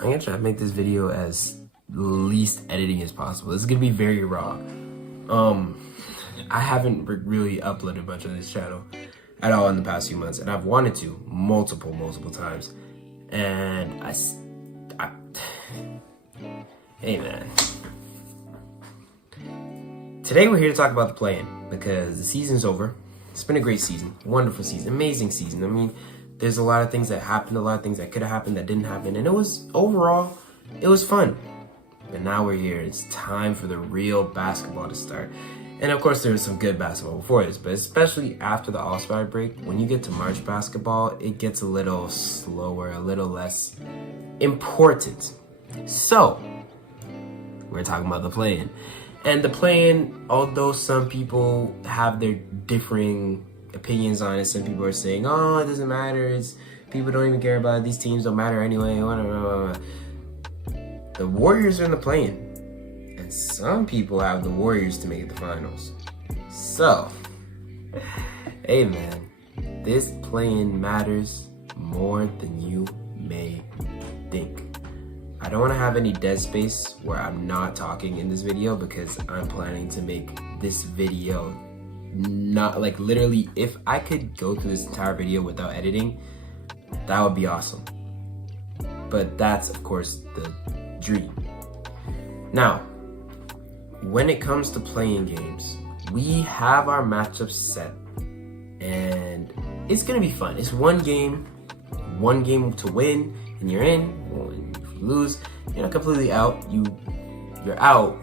I'm gonna try to make this video as least editing as possible. This is gonna be very raw. I haven't really uploaded much on this channel at all in the past few months, and I've wanted to multiple times. And hey man. Today we're here to talk about the play-in because the season's over. It's been a great season, wonderful season, amazing season. I mean, there's a lot of things that happened, a lot of things that could have happened that didn't happen, and it was fun. But now we're here. It's time for the real basketball to start. And of course, there was some good basketball before this, but especially after the All-Star break, when you get to March basketball, it gets a little slower, a little less important. So, we're talking about the play-in. And the play-in, although some people have their differing opinions on it, some people are saying, oh, it doesn't matter, people don't even care about it, these teams don't matter anyway, the Warriors are in the play-in. And some people have the Warriors to make it the finals. So, hey man, this play-in matters more than you may think. I don't want to have any dead space where I'm not talking in this video because I'm planning to make this video not like literally, if I could go through this entire video without editing, that would be awesome. But that's of course the dream. Now, when it comes to playing games, we have our matchups set and it's gonna be fun. It's one game to win and you're in. If you lose, you're not completely out. You're out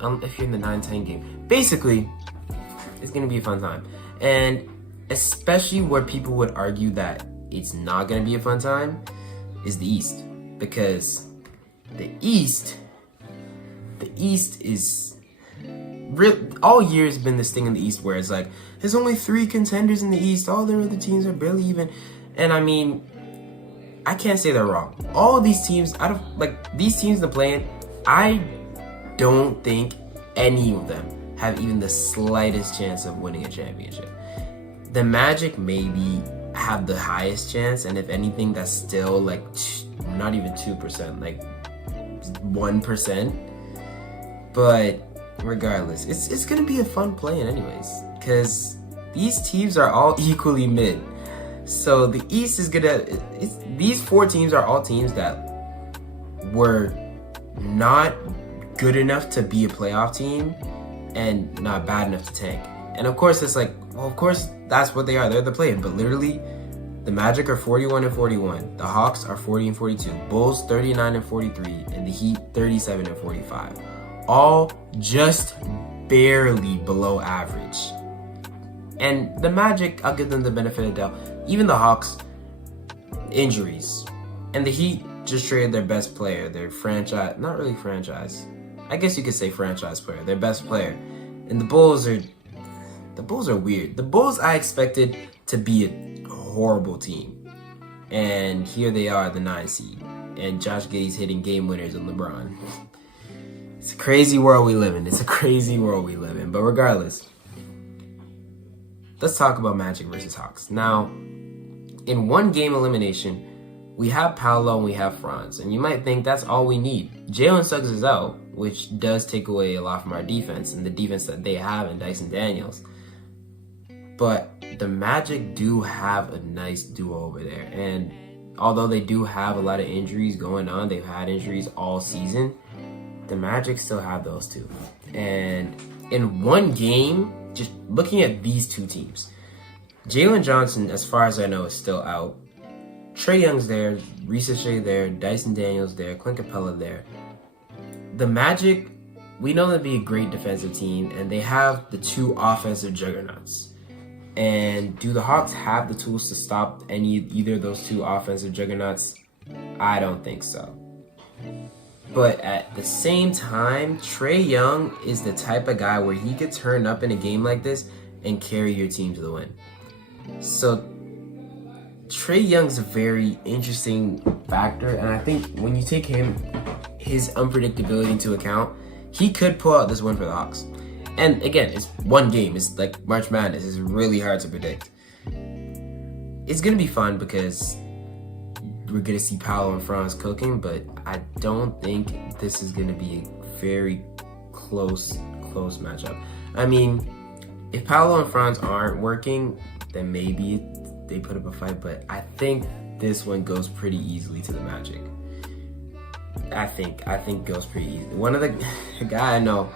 if you're in the 9-10 game. Basically, it's gonna be a fun time. And especially where people would argue that it's not gonna be a fun time is the East. Because the East is all year has been this thing in the East where it's like, there's only 3 contenders in the East, all the other teams are barely even. And I mean, I can't say they're wrong. All of these teams, these teams in the play-in, I don't think any of them have even the slightest chance of winning a championship. The Magic maybe have the highest chance, and if anything, that's still like not even 2%, like 1%. But regardless, it's gonna be a fun play-in anyways, because these teams are all equally mid. So the East is these 4 teams are all teams that were not good enough to be a playoff team and not bad enough to tank. And of course it's like, well, of course that's what they are. They're the play-in. But literally, the Magic are 41-41. The Hawks are 40-42. Bulls 39-43, and the Heat 37-45. All just barely below average. And the Magic, I'll give them the benefit of the doubt. Even the Hawks, injuries. And the Heat just traded their best player, their franchise, not really franchise, I guess you could say franchise player, their best player. And the Bulls are weird. The Bulls I expected to be a horrible team. And here they are, the 9 seed. And Josh Giddey's hitting game winners on LeBron. It's a crazy world we live in. But regardless, let's talk about Magic versus Hawks. Now, in one game elimination, we have Paolo and we have Franz. And you might think that's all we need. Jalen Suggs is out, which does take away a lot from our defense and the defense that they have in Dyson Daniels. But the Magic do have a nice duo over there. And although they do have a lot of injuries going on, they've had injuries all season, the Magic still have those two. And in one game, just looking at these 2 teams, Jalen Johnson, as far as I know, is still out. Trae Young's there, Reese Shea there, Dyson Daniels there, Clint Capella there. The Magic, we know them to be a great defensive team, and they have the 2 offensive juggernauts. And do the Hawks have the tools to stop either of those 2 offensive juggernauts? I don't think so. But at the same time, Trae Young is the type of guy where he could turn up in a game like this and carry your team to the win. So Trae Young's a very interesting factor, and I think when you take his unpredictability into account, he could pull out this win for the Hawks. And again, it's one game. It's like March Madness. It's really hard to predict. It's going to be fun because we're gonna see Paolo and Franz cooking, but I don't think this is gonna be a very close matchup. I mean, if Paolo and Franz aren't working, then maybe they put up a fight, but I think this one goes pretty easily to the Magic. I think goes pretty easy. One of the guy I know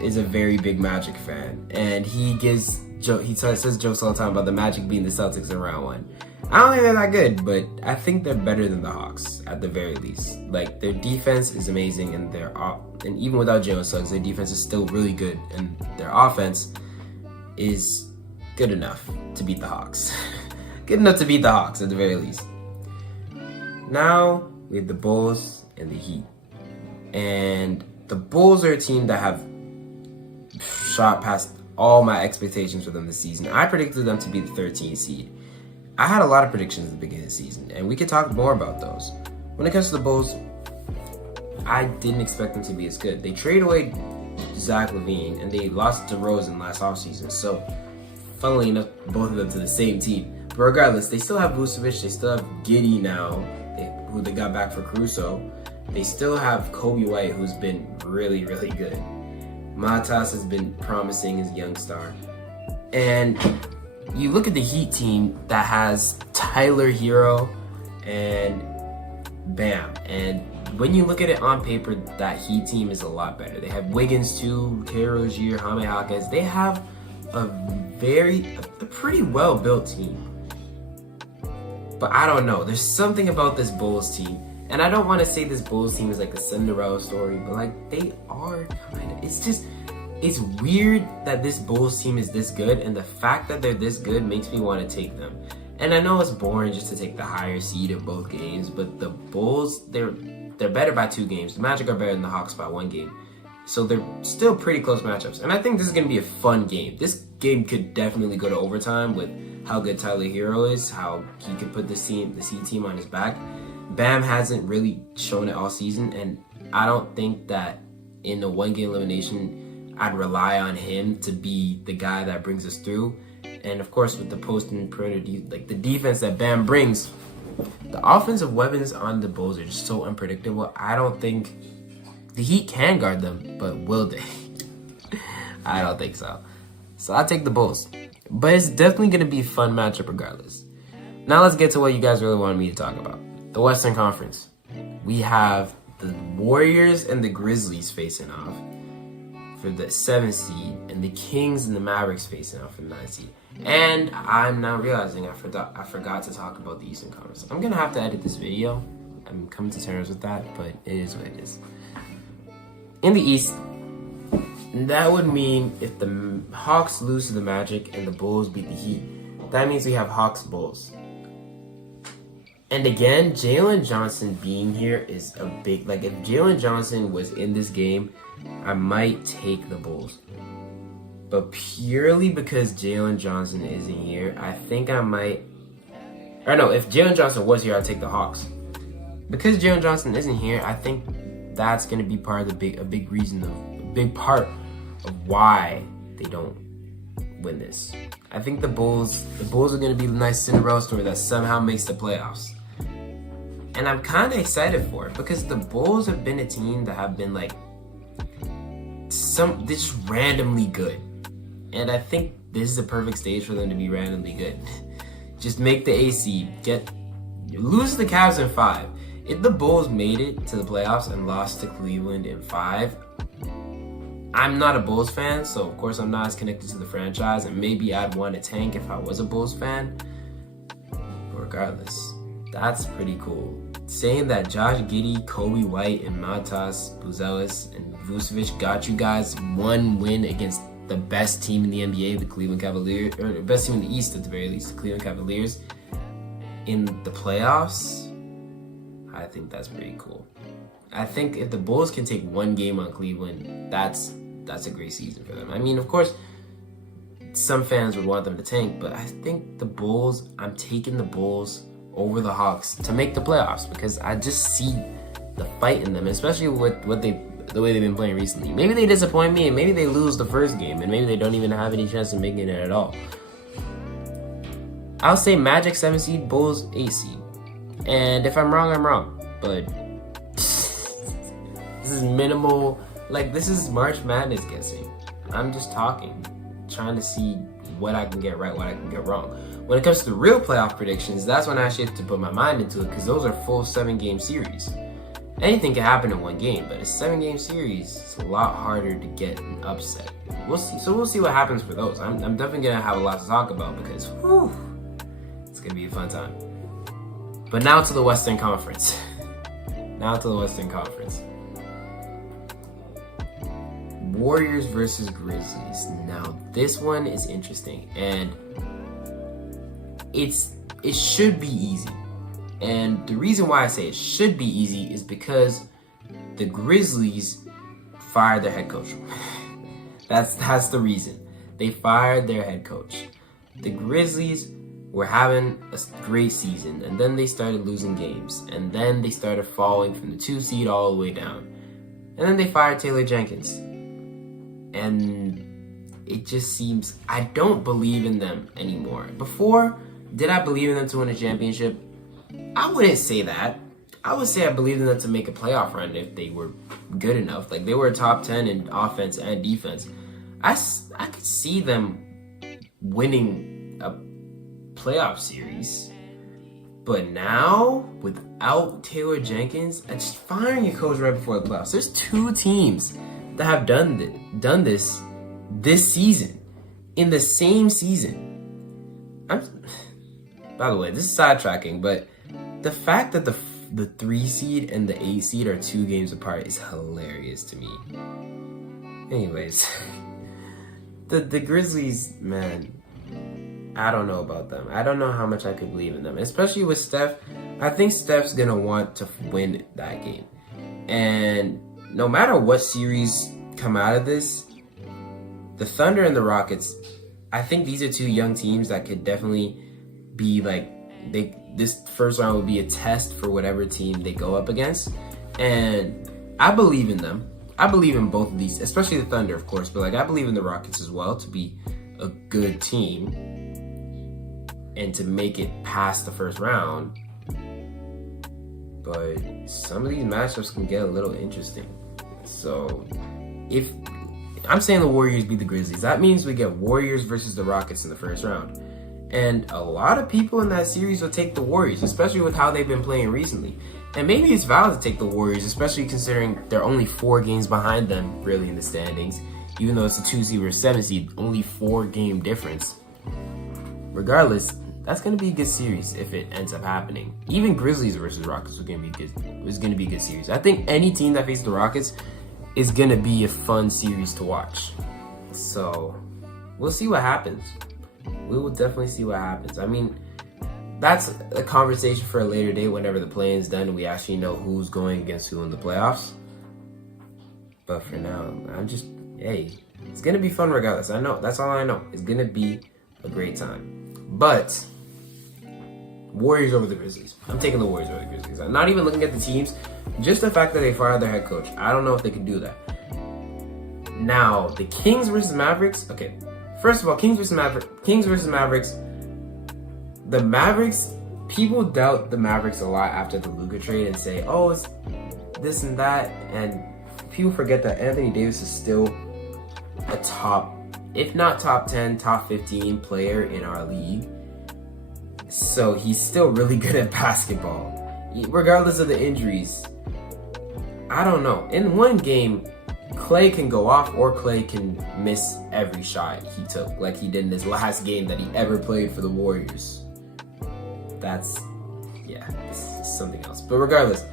is a very big Magic fan, and he says jokes all the time about the Magic beating the Celtics in round one. I don't think they're that good, but I think they're better than the Hawks at the very least. Like, their defense is amazing, and and even without Jalen Suggs, their defense is still really good, and their offense is good enough to beat the Hawks. Good enough to beat the Hawks at the very least. Now we have the Bulls and the Heat, and the Bulls are a team that have shot past all my expectations for them this season. I predicted them to be the 13th seed. I had a lot of predictions at the beginning of the season, and we could talk more about those. When it comes to the Bulls, I didn't expect them to be as good. They traded away Zach LaVine, and they lost to DeRozan last offseason, so funnily enough, both of them to the same team. But regardless, they still have Vucevic, they still have Giddey now, who they got back for Caruso. They still have Kobe White, who's been really, really good. Matas has been promising as a young star. And you look at the Heat team that has Tyler Hero and Bam. And when you look at it on paper, that Heat team is a lot better. They have Wiggins too, Terry Rozier, Jaime Jaquez. They have a pretty well-built team. But I don't know. There's something about this Bulls team. And I don't want to say this Bulls team is like a Cinderella story, but like they are kind of. It's weird that this Bulls team is this good, and the fact that they're this good makes me want to take them. And I know it's boring just to take the higher seed in both games, but the Bulls, they're better by 2 games. The Magic are better than the Hawks by 1 game. So they're still pretty close matchups. And I think this is going to be a fun game. This game could definitely go to overtime with how good Tyler Hero is, how he could put the Heat team on his back. Bam hasn't really shown it all season, and I don't think that in a 1-game elimination, I'd rely on him to be the guy that brings us through. And of course, with the post and perimeter, like the defense that Bam brings, the offensive weapons on the Bulls are just so unpredictable. I don't think the Heat can guard them, but will they? I don't think so. So I'll take the Bulls. But it's definitely going to be a fun matchup regardless. Now let's get to what you guys really wanted me to talk about. The Western Conference. We have the Warriors and the Grizzlies facing off for the 7th seed, and the Kings and the Mavericks facing off for the 9th seed. And I'm now realizing I forgot to talk about the Eastern Conference. I'm going to have to edit this video. I'm coming to terms with that, but it is what it is. In the East, that would mean if the Hawks lose to the Magic and the Bulls beat the Heat, that means we have Hawks-Bulls. And again, Jalen Johnson being here is a big... Like, if Jalen Johnson was in this game, I might take the Bulls. But purely because Jalen Johnson isn't here, I think I might... Or no, if Jalen Johnson was here, I'd take the Hawks. Because Jalen Johnson isn't here, I think that's going to be part of a big part of why they don't win this. I think the Bulls are going to be a nice Cinderella story that somehow makes the playoffs. And I'm kind of excited for it because the Bulls have been a team that have been like just randomly good. And I think this is a perfect stage for them to be randomly good. Just make the AC, lose the Cavs in 5. If the Bulls made it to the playoffs and lost to Cleveland in 5, I'm not a Bulls fan, so of course I'm not as connected to the franchise, and maybe I'd want to tank if I was a Bulls fan. But regardless, that's pretty cool. Saying that Josh Giddey, Kobe White, and Matas, Buzelis, and Vucevic got you guys 1 win against the best team in the NBA, the Cleveland Cavaliers, or the best team in the East at the very least, the Cleveland Cavaliers, in the playoffs, I think that's pretty cool. I think if the Bulls can take 1 game on Cleveland, that's a great season for them. I mean, of course, some fans would want them to tank, but I think the Bulls, I'm taking the Bulls over the Hawks to make the playoffs because I just see the fight in them, especially with the way they've been playing recently. Maybe they disappoint me and maybe they lose the first game and maybe they don't even have any chance of making it at all. I'll say Magic 7 seed, Bulls 8 seed. And if I'm wrong, I'm wrong. But this is minimal. Like, this is March Madness guessing. I'm just talking, trying to see what I can get right, what I can get wrong. When it comes to real playoff predictions, that's when I actually have to put my mind into it, because those are full 7-game series. Anything can happen in one game, but a 7-game series, it's a lot harder to get an upset. We'll see. So we'll see what happens for those. I'm definitely gonna have a lot to talk about, because it's gonna be a fun time. But now to the Western Conference. Warriors versus Grizzlies. Now this one is interesting, and it should be easy. And the reason why I say it should be easy is because the Grizzlies fired their head coach. That's the reason. They fired their head coach. The Grizzlies were having a great season, and then they started losing games, and then they started falling from the 2 seed all the way down. And then they fired Taylor Jenkins. And it just seems, I don't believe in them anymore. Before, did I believe in them to win a championship? I wouldn't say that. I would say I believed in them to make a playoff run if they were good enough. Like, they were a top 10 in offense and defense. I could see them winning a playoff series. But now, without Taylor Jenkins, and just firing your coach right before the playoffs, there's 2 teams that have done this season, in the same season. By the way, this is sidetracking, but the fact that the 3 seed and the 8 seed are 2 games apart is hilarious to me. Anyways, the Grizzlies, man, I don't know about them. I don't know how much I could believe in them, especially with Steph. I think Steph's gonna want to win that game, and no matter what series come out of this, the Thunder and the Rockets, I think these are 2 young teams that could definitely be like, this first round will be a test for whatever team they go up against. And I believe in them. I believe in both of these, especially the Thunder, of course, but like, I believe in the Rockets as well to be a good team and to make it past the first round. But some of these matchups can get a little interesting. So if I'm saying the Warriors beat the Grizzlies, that means we get Warriors versus the Rockets in the first round. And a lot of people in that series will take the Warriors, especially with how they've been playing recently. And maybe it's valid to take the Warriors, especially considering they're only 4 games behind them, really, in the standings. Even though it's a 2 seed or a 7 seed, only 4-game difference. Regardless, that's going to be a good series if it ends up happening. Even Grizzlies versus Rockets is going to be a good series. I think any team that faces the Rockets is going to be a fun series to watch. So we'll see what happens. We will definitely see what happens. I mean, that's a conversation for a later date whenever the play-in's done and we actually know who's going against who in the playoffs. But for now, it's going to be fun regardless. I know. That's all I know. It's going to be a great time. But Warriors over the Grizzlies. I'm taking the Warriors over the Grizzlies. I'm not even looking at the teams. Just the fact that they fired their head coach. I don't know if they can do that. Now, the Kings versus Mavericks. Okay. First of all, Kings versus Mavericks. The Mavericks, people doubt the Mavericks a lot after the Luka trade and say, oh, it's this and that. And people forget that Anthony Davis is still a top, if not top 10, top 15 player in our league. So he's still really good at basketball, regardless of the injuries. I don't know. In one game, Clay can go off or Clay can miss every shot he took, like he did in his last game that he ever played for the Warriors. This is something else. But regardless,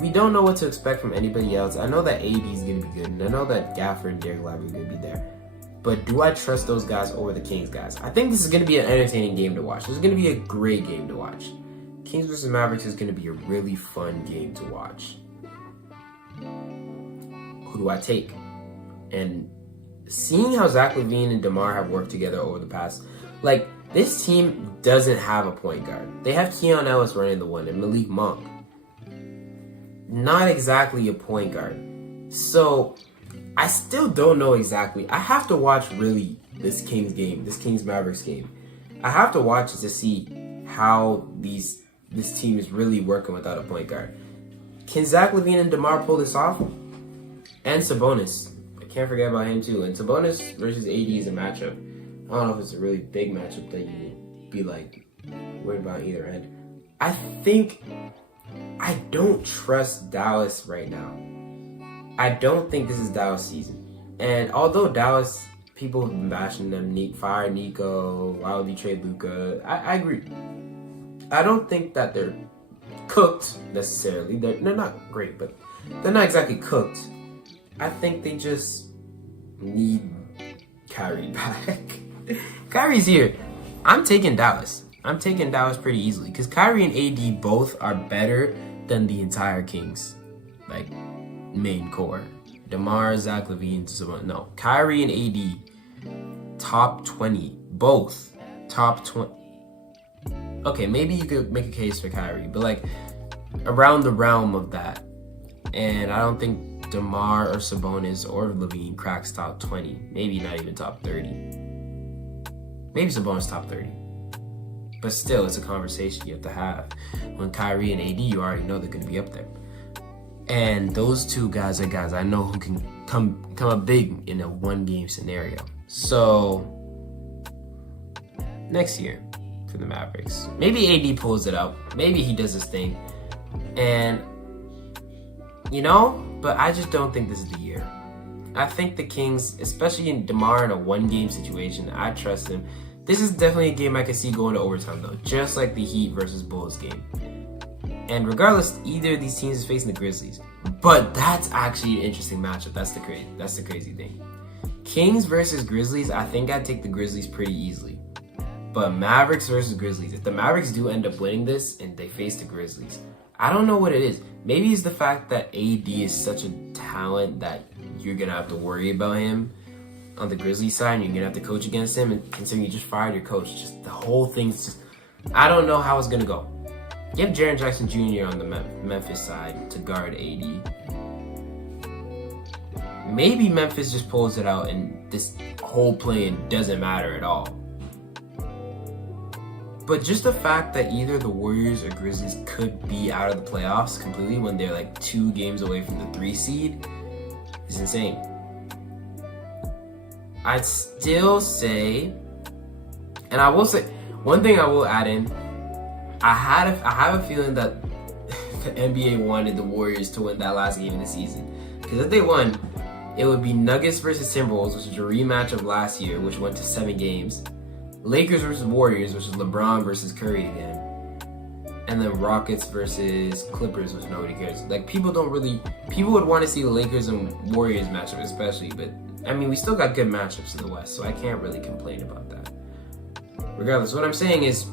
we don't know what to expect from anybody else. I know that AD is going to be good, and I know that Gafford and Derek Lively are going to be there. But do I trust those guys over the Kings guys? I think this is going to be an entertaining game to watch. This is going to be a great game to watch. Kings versus Mavericks is going to be a really fun game to watch. Who do I take? And seeing how Zach LaVine and DeMar have worked together over the past, like, this team doesn't have a point guard. They have Keon Ellis running the one and Malik Monk. Not exactly a point guard. So I still don't know exactly. I have to watch really this Kings game, this Kings Mavericks game. I have to watch it to see how this team is really working without a point guard. Can Zach LaVine and DeMar pull this off? And Sabonis. I can't forget about him too. And Sabonis versus AD is a matchup. I don't know if it's a really big matchup that you would be like worried about either end. I don't trust Dallas right now. I don't think this is Dallas season. And although Dallas, people have been bashing them, fire Nico, why would you trade Luka? I agree. I don't think that they're cooked necessarily. They're not great, but they're not exactly cooked. I think they just need Kyrie back. Kyrie's here. I'm taking Dallas. I'm taking Dallas pretty easily because Kyrie and AD both are better than the entire Kings, like main core. DeMar, Zach LaVine, no. Kyrie and AD, top 20, both top 20. Okay, maybe you could make a case for Kyrie, but like around the realm of that. And I don't think DeMar or Sabonis or LaVine cracks top 20. Maybe not even top 30. Maybe Sabonis top 30. But still, it's a conversation you have to have. When Kyrie and AD, you already know they're going to be up there. And those two guys are guys I know who can come up big in a one-game scenario. So, next year for the Mavericks. Maybe AD pulls it out. Maybe he does his thing. And, but I just don't think this is the year. I think the Kings, especially in DeMar in a one-game situation, I trust him. This is definitely a game I can see going to overtime, though, just like the Heat versus Bulls game. And regardless, either of these teams is facing the Grizzlies. But that's actually an interesting matchup. That's the crazy thing. Kings versus Grizzlies, I think I'd take the Grizzlies pretty easily. But Mavericks versus Grizzlies, if the Mavericks do end up winning this and they face the Grizzlies, I don't know what it is. Maybe it's the fact that AD is such a talent that you're going to have to worry about him on the Grizzlies side, and you're going to have to coach against him, and considering you just fired your coach, just the whole thing's just, I don't know how it's going to go. You have Jaren Jackson Jr. on the Memphis side to guard AD. Maybe Memphis just pulls it out and this whole play-in doesn't matter at all. But just the fact that either the Warriors or Grizzlies could be out of the playoffs completely when they're like 2 games away from the 3 seed is insane. I'd still say, and I will say, one thing I will add in, I have a feeling that the NBA wanted the Warriors to win that last game of the season. Because if they won, it would be Nuggets versus Timberwolves, which was a rematch of last year, which went to 7 games. Lakers versus Warriors, which is LeBron versus Curry again. And then Rockets versus Clippers, which nobody cares. Like, people would want to see the Lakers and Warriors matchup especially, but I mean, we still got good matchups in the West, so I can't really complain about that. Regardless, what I'm saying is,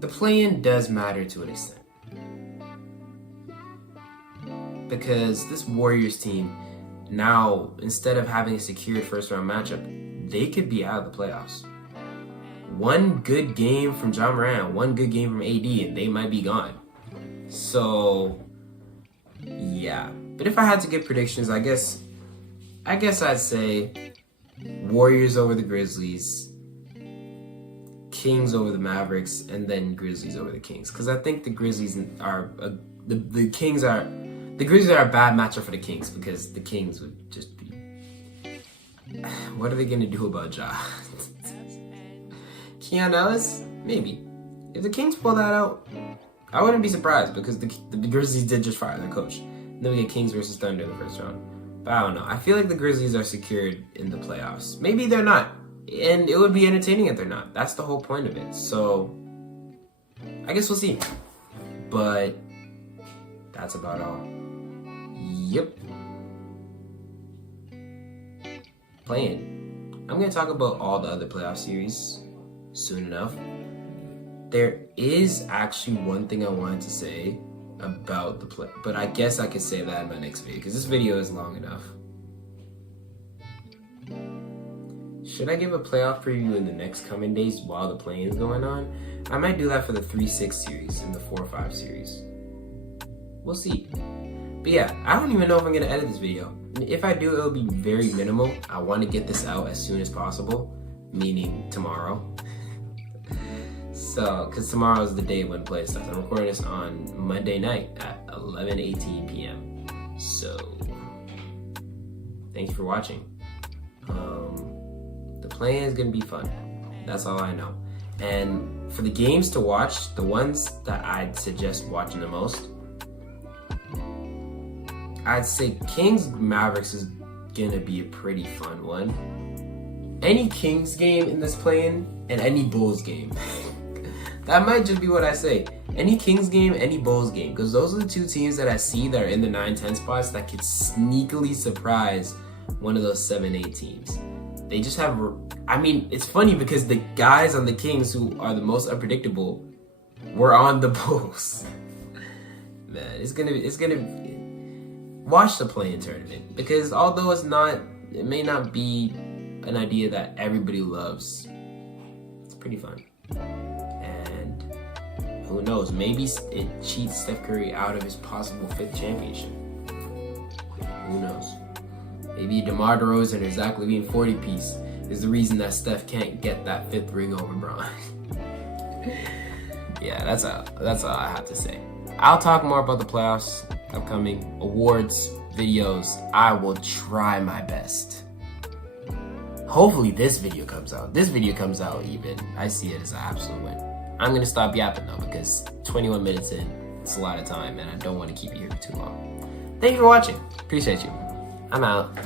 the play-in does matter to an extent. Because this Warriors team, now, instead of having a secured first-round matchup, they could be out of the playoffs. One good game from Ja Morant, one good game from AD, and they might be gone. So, yeah. But if I had to give predictions, I guess I'd say Warriors over the Grizzlies, Kings over the Mavericks, and then Grizzlies over the Kings. Because I think the Grizzlies are the Kings are the Grizzlies are a bad matchup for the Kings because the Kings would just be. What are they gonna do about Ja? Keon Ellis? Maybe. If the Kings pull that out, I wouldn't be surprised because the Grizzlies did just fire their coach. Then we get Kings versus Thunder in the first round. But I don't know. I feel like the Grizzlies are secured in the playoffs. Maybe they're not. And it would be entertaining if they're not. That's the whole point of it. So, I guess we'll see. But, that's about all. Yep. Playing. I'm going to talk about all the other playoff series soon enough. There is actually one thing I wanted to say about the play, but I guess I could say that in my next video because this video is long enough. Should I give a playoff preview in the next coming days while the play-in is going on? I might do that for the 3-6 series and the 4-5 series. We'll see. But yeah, I don't even know if I'm going to edit this video. If I do, it'll be very minimal. I want to get this out as soon as possible, meaning tomorrow. So, because tomorrow is the day when play starts. I'm recording this on Monday night at 11:18 p.m. So, thanks for watching. The play is gonna be fun. That's all I know. And for the games to watch, the ones that I'd suggest watching the most, I'd say Kings Mavericks is gonna be a pretty fun one. Any Kings game in this play-in and any Bulls game. That might just be what I say. Any Kings game, any Bulls game. Because those are the two teams that I see that are in the 9-10 spots that could sneakily surprise one of those 7-8 teams. They just have, I mean, it's funny because the guys on the Kings who are the most unpredictable were on the Bulls. Man, it's gonna watch the play-in tournament. Because although it may not be an idea that everybody loves, it's pretty fun. Who knows? Maybe it cheats Steph Curry out of his possible 5th championship. Who knows? Maybe DeMar DeRozan or Zach LaVine 40-piece is the reason that Steph can't get that 5th ring over Bron. Yeah, that's all I have to say. I'll talk more about the playoffs, upcoming awards, videos. I will try my best. Hopefully this video comes out. This video comes out even. I see it as an absolute win. I'm gonna stop yapping though because 21 minutes in, it's a lot of time and I don't want to keep you here for too long. Thank you for watching. Appreciate you. I'm out.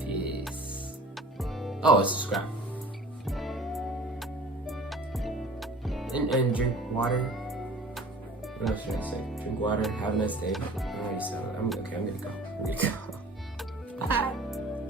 Peace. Oh, it's subscribe. And drink water. What else should I say? Drink water, have a nice day. I already said it. I'm okay, I'm gonna go. Bye.